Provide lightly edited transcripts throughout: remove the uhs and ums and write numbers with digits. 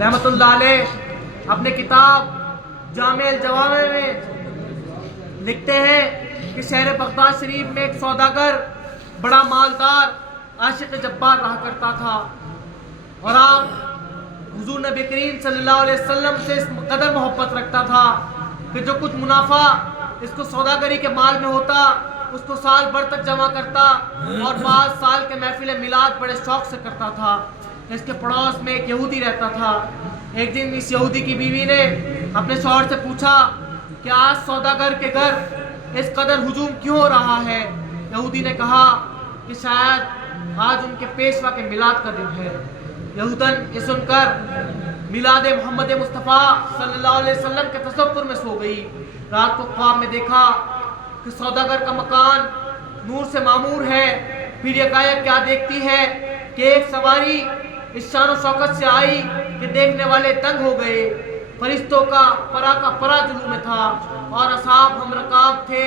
رحمت اللہ علیہ اپنے کتاب جامع الجوامع میں لکھتے ہیں کہ شہر بغداد شریف میں ایک سوداگر بڑا مالدار عاشق جبار رہا کرتا تھا، اور آپ حضور نبی کریم صلی اللہ علیہ وسلم سے اس قدر محبت رکھتا تھا کہ جو کچھ منافع اس کو سوداگری کے مال میں ہوتا اس کو سال بھر تک جمع کرتا، اور بعض سال کے محفل میلاد بڑے شوق سے کرتا تھا۔ اس کے پڑوس میں ایک یہودی رہتا تھا۔ ایک دن اس یہودی کی بیوی نے اپنے شوہر سے پوچھا کہ آج سوداگر کے گھر اس قدر ہجوم کیوں ہو رہا ہے؟ یہودی نے کہا کہ شاید آج ان کے پیشوا کے میلاد کا دن ہے۔ یہودن یہ سن کر میلاد محمد مصطفیٰ صلی اللہ علیہ وسلم کے تصور میں سو گئی۔ رات کو خواب میں دیکھا کہ سوداگر کا مکان نور سے معمور ہے۔ پھر یکایک کیا دیکھتی ہے کہ ایک سواری اس شان و شوکت سے آئی کہ دیکھنے والے دنگ ہو گئے۔ فرشتوں کا پرا جلوہ میں تھا اور اصحاب ہم رکاب تھے،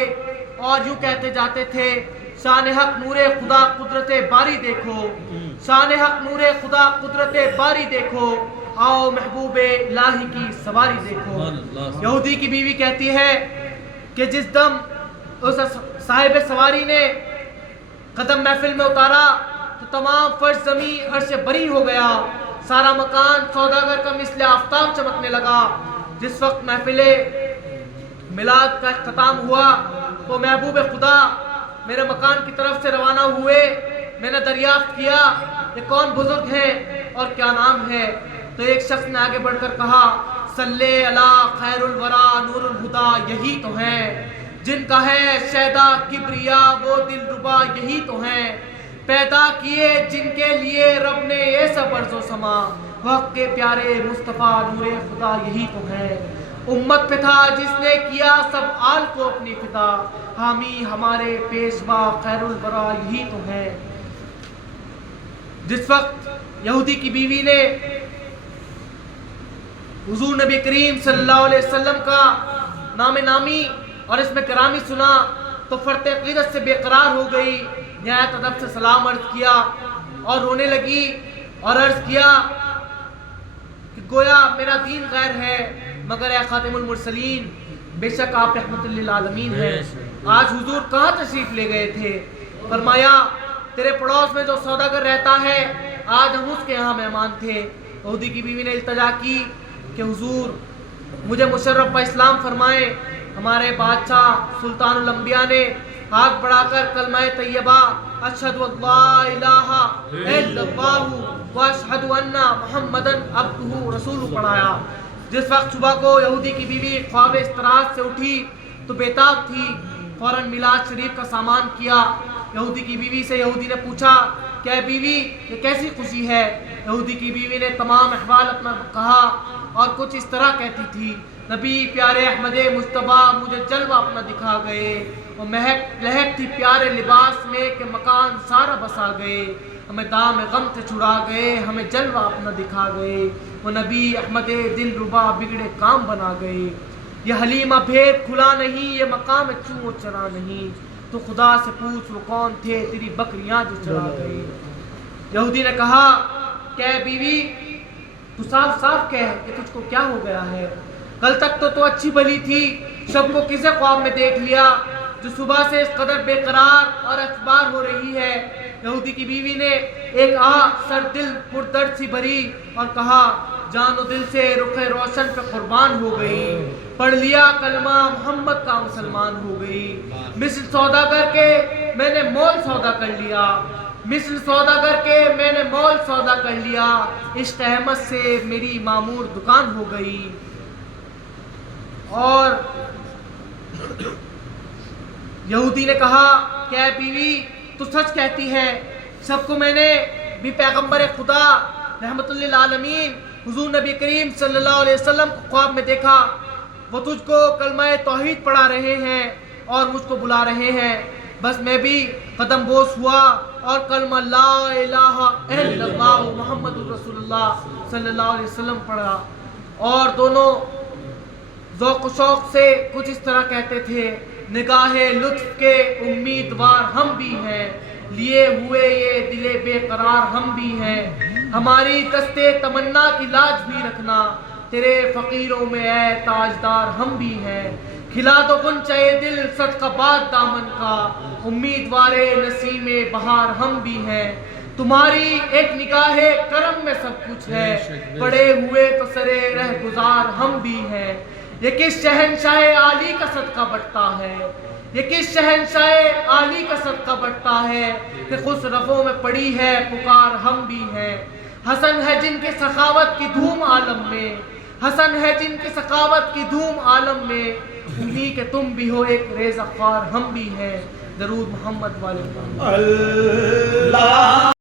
اور یوں کہتے جاتے تھے شان حق نور خدا قدرت باری دیکھو، شان حق نور خدا قدرت باری دیکھو، آؤ محبوب الہی کی سواری دیکھو۔ یہودی کی بیوی کہتی ہے کہ جس دم اس صاحب سواری نے قدم محفل میں اتارا تو تمام فرش زمین عرش بری ہو گیا، سارا مکان سوداگر کا مثل آفتاب چمکنے لگا۔ جس وقت محفل میلاد کا اختتام ہوا تو محبوب خدا میرے مکان کی طرف سے روانہ ہوئے۔ میں نے دریافت کیا یہ کون بزرگ ہیں اور کیا نام ہے؟ تو ایک شخص نے آگے بڑھ کر کہا صلی علی خیر الورا نور الہدا، یہی تو ہیں جن کا ہے شیدا کبریا وہ دل ربا، یہی تو ہیں پیدا کیے جن کے لیے رب نے یہ سب ارض و سما، وقت کے پیارے مصطفیٰ نور خدا، یہی تو ہیں امت پہ تھا جس نے کیا سب آل کو اپنی فدا، حامی ہمارے پیشوا خیر الورا، یہی تو ہیں۔ جس وقت یہودی کی بیوی نے حضور نبی کریم صلی اللہ علیہ وسلم کا نام نامی اور اس میں کرامی سنا تو فرط عقیدت سے بے قرار ہو گئی، نہایت ادب سے سلام عرض کیا اور رونے لگی اور عرض کیا کہ گویا میرا دین غیر ہے، مگر اے خاتم المرسلین بے شک آپ رحمت للعالمین ہیں۔ آج حضور کہاں تشریف لے گئے تھے؟ فرمایا تیرے پڑوس میں جو سوداگر رہتا ہے آج ہم اس کے یہاں مہمان تھے۔ یہودی کی بیوی نے التجا کی کہ حضور مجھے مشرف پر اسلام فرمائیں۔ ہمارے بادشاہ سلطان الانبیاء نے ہاتھ بڑھا کر کلمہ طیبہ اشہد اللہ الہ الا اللہ واشہد ان محمدن عبدہ رسولہ پڑھایا۔ جس وقت صبح کو یہودی کی بیوی خواب استراحت سے اٹھی تو بیتاب تھی، فوراً میلاد شریف کا سامان کیا۔ یہودی کی بیوی سے یہودی نے پوچھا کہ اے بیوی یہ کیسی خوشی ہے؟ یہودی کی بیوی نے تمام احوال اپنا کہا اور کچھ اس طرح کہتی تھی نبی پیارے احمد مجتبیٰ مجھے جلوہ اپنا دکھا گئے، وہ مہک لہک تھی پیارے لباس میں کہ مکان سارا بسا گئے، ہمیں دام غم سے چھڑا گئے، ہمیں جلوہ اپنا دکھا گئے، وہ نبی احمد دل ربا بگڑے کام بنا گئے، یہ حلیمہ بھید کھلا نہیں، یہ مقام چوں چرا نہیں، تو خدا سے پوچھ وہ کون تھے تیری بکریاں جو چرا گئے۔ یہودی نے کہا کہ اے بیوی تو صاف صاف کہہ کہ تجھ کو کیا ہو گیا ہے؟ کل تک تو اچھی بھلی تھی، شب کو کسے خواب میں دیکھ لیا جو صبح سے اس قدر بے قرار اور اعتبار ہو رہی ہے؟ یہودی کی بیوی نے ایک سر دل پر درد سی بھری اور کہا جان و دل سے رخ روشن پہ قربان ہو گئی، پڑھ لیا کلمہ محمد کا مسلمان ہو گئی، مثل سوداگر کے میں نے مول سودا کر لیا، مثل سوداگر کے میں نے مول سودا کر لیا، عشق احمد سے میری معمور دکان ہو گئی۔ اور یہودی نے کہا کہ اے بیوی تو سچ کہتی ہے، سب کو میں نے بھی پیغمبر خدا رحمت للعالمین حضور نبی کریم صلی اللہ علیہ وسلم کو خواب میں دیکھا، وہ تجھ کو کلمہ توحید پڑھا رہے ہیں اور مجھ کو بلا رہے ہیں، بس میں بھی قدم بوس ہوا اور کلمہ لا الہ الا اللہ محمد رسول اللہ صلی اللہ علیہ وسلم پڑھا، اور دونوں ذوق و شوق سے کچھ اس طرح کہتے تھے نگاہ لطف کے امیدوار ہم بھی ہیں، لیے ہوئے یہ دل بے قرار ہم بھی ہیں، ہماری دستے تمنا کی لاج بھی رکھنا، تیرے فقیروں میں اے تاجدار ہم بھی ہیں، کھلا دو غنچہ دل صدقہ باد دامن کا، امیدوار نسیم بہار ہم بھی ہیں، تمہاری ایک نگاہ کرم میں سب کچھ ہے، پڑے ہوئے تو سرے رہ گزار ہم بھی ہیں، یہ کس شہنشاہ عالی کا صدقہ بٹتا ہے، یہ کس شہنشاہ عالی کا صدقہ بٹتا ہے کہ خس رفوں میں پڑی ہے پکار ہم بھی ہیں، حسن ہے جن کے سخاوت کی دھوم عالم میں، حسن ہے جن کی سخاوت کی دھوم عالم میں، انہی کہ تم بھی ہو ایک ریزہ خوار ہم بھی ہیں، درود محمد والے اللہ۔